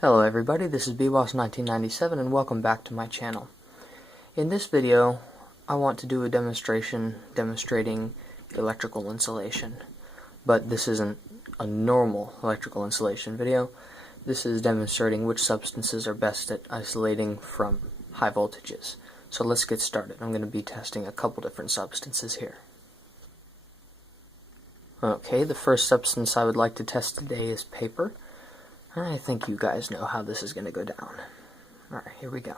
Hello everybody, this is BBoss1997 and welcome back to my channel. In this video, I want to do a demonstration demonstrating electrical insulation. But this isn't a normal electrical insulation video. This is demonstrating which substances are best at isolating from high voltages. So let's get started. I'm going to be testing a couple different substances here. Okay, the first substance I would like to test today is paper. I think you guys know how this is going to go down. Alright, here we go.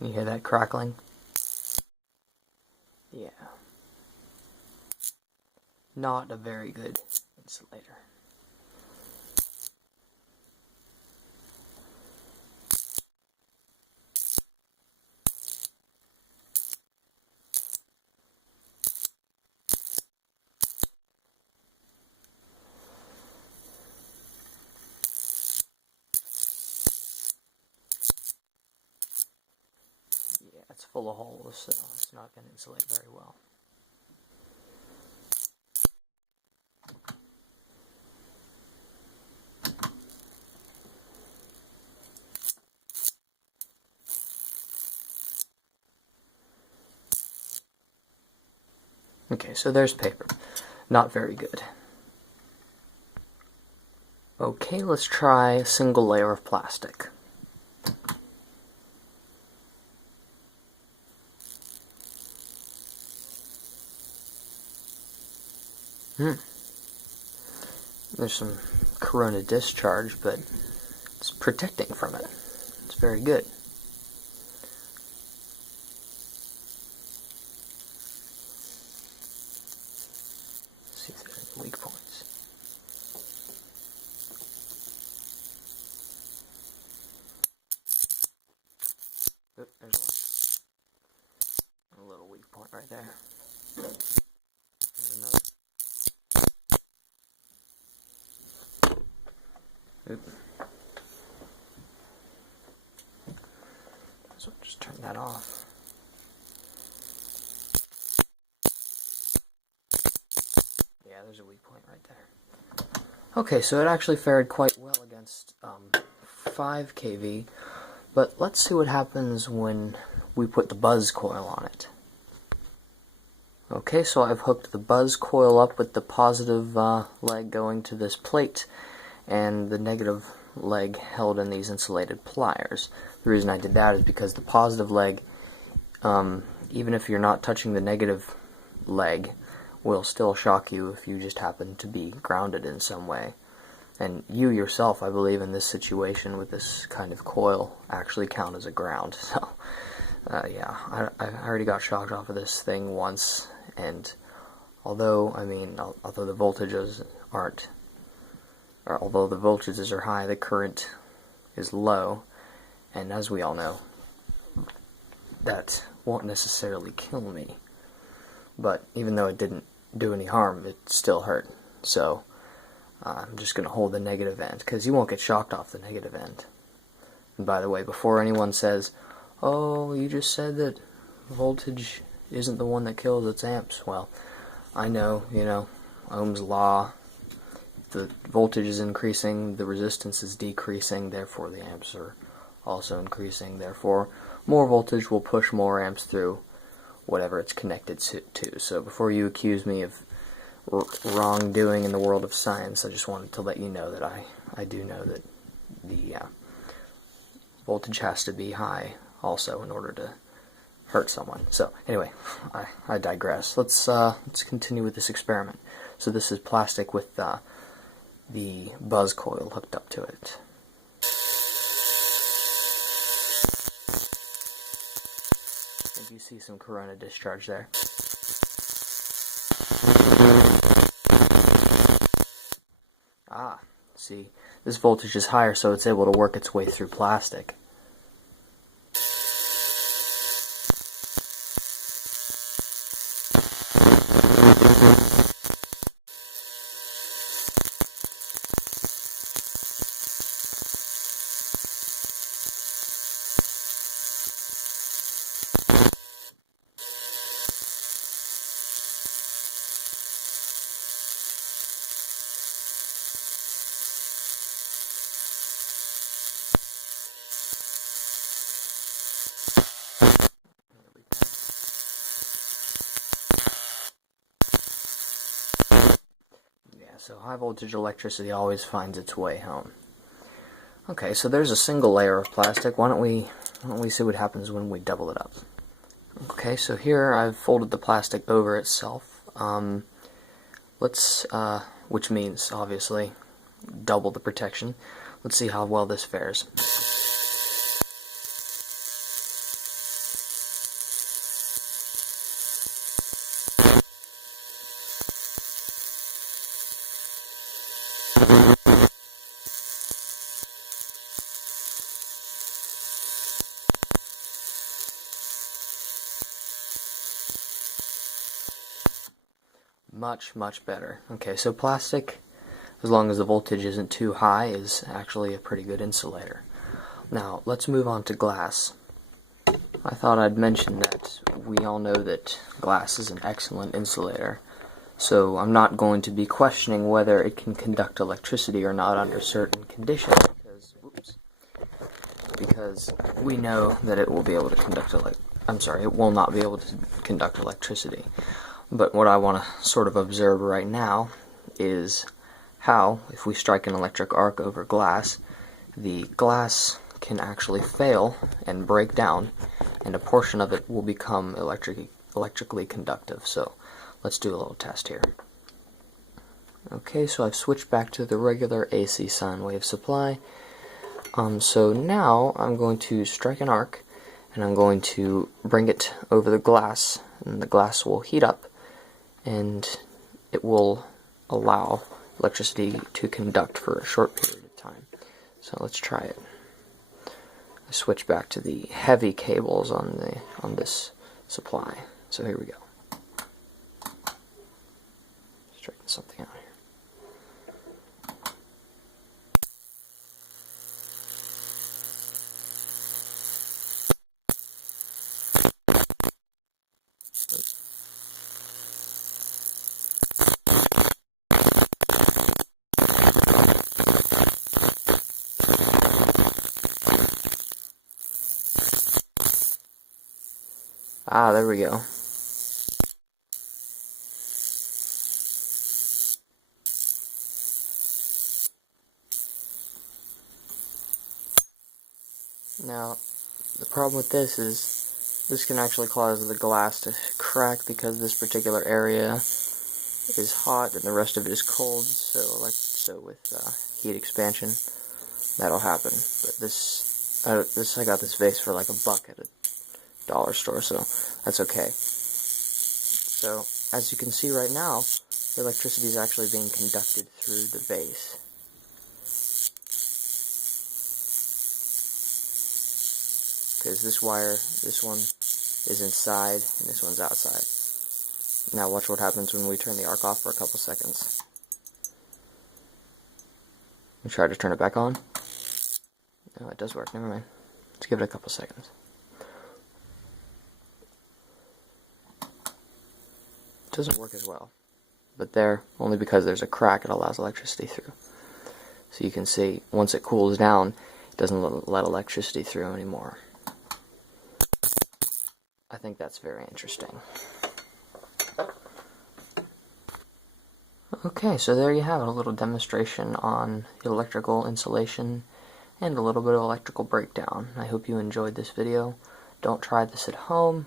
You hear that crackling? Yeah. Not a very good insulator. Yeah, it's full of holes, so it's not going to insulate very well. Okay, so there's paper. Not very good. Okay, let's try a single layer of plastic. There's some corona discharge, but it's protecting from it. It's very good. Let's see if there are any weak points. Oop, there's one. A little weak point right there. There's another. Oop. So just turn that off. Yeah, there's a weak point right there. Okay, so it actually fared quite well against 5 kV, but let's see what happens when we put the buzz coil on it. Okay, so I've hooked the buzz coil up with the positive leg going to this plate and the negative leg held in these insulated pliers. The reason I did that is because the positive leg, even if you're not touching the negative leg, will still shock you if you just happen to be grounded in some way. And you yourself, I believe, in this situation with this kind of coil, actually count as a ground. So, yeah, I already got shocked off of this thing once, and although the voltages aren't, or although the voltages are high, the current is low, and as we all know, that won't necessarily kill me. But even though it didn't do any harm, it still hurt. So I'm just going to hold the negative end, because you won't get shocked off the negative end. And by the way, before anyone says, oh, you just said that voltage isn't the one that kills, it's amps. Well, I know, Ohm's law, the voltage is increasing, the resistance is decreasing, therefore the amps are also increasing, therefore more voltage will push more amps through whatever it's connected to. So before you accuse me of wrongdoing in the world of science, I just wanted to let you know that I do know that the voltage has to be high also in order to hurt someone. So anyway, I digress. Let's continue with this experiment. So this is plastic with the buzz coil hooked up to it. I think you see some corona discharge there. Ah, see, this voltage is higher, so it's able to work its way through plastic. So high voltage electricity always finds its way home. Okay, so there's a single layer of plastic. Why don't we see what happens when we double it up? Okay, so here I've folded the plastic over itself. Which means obviously double the protection. Let's see how well this fares. Much better. Okay, so plastic, as long as the voltage isn't too high, is actually a pretty good insulator. Now, let's move on to glass. I thought I'd mention that we all know that glass is an excellent insulator, so I'm not going to be questioning whether it can conduct electricity or not under certain conditions, because we know that it will be able to conduct it will not be able to conduct electricity. But what I want to sort of observe right now is how, if we strike an electric arc over glass, the glass can actually fail and break down, and a portion of it will become electrically conductive. So let's do a little test here. Okay, so I've switched back to the regular AC sine wave supply. So now I'm going to strike an arc, and I'm going to bring it over the glass, and the glass will heat up, and it will allow electricity to conduct for a short period of time. So let's try it. I switch back to the heavy cables on this supply. So here we go. Straighten something out here. Ah, there we go. Now, the problem with this is this can actually cause the glass to crack because this particular area is hot and the rest of it is cold, so with heat expansion, that'll happen. But I got this vase for like $1 at a dollar store, so that's okay. So, as you can see right now, the electricity is actually being conducted through the vase. Because this wire, this one is inside, and this one's outside. Now watch what happens when we turn the arc off for a couple seconds. We try to turn it back on. No, it does work, never mind. Let's give it a couple seconds. It doesn't work as well, but only because there's a crack, it allows electricity through. So you can see, once it cools down, it doesn't let electricity through anymore. I think that's very interesting. Okay, so there you have it, a little demonstration on electrical insulation and a little bit of electrical breakdown. I hope you enjoyed this video. Don't try this at home,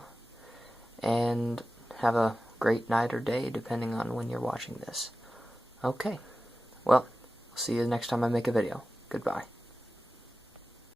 and have a great night or day depending on when you're watching this. Okay, well, I'll see you next time I make a video. Goodbye.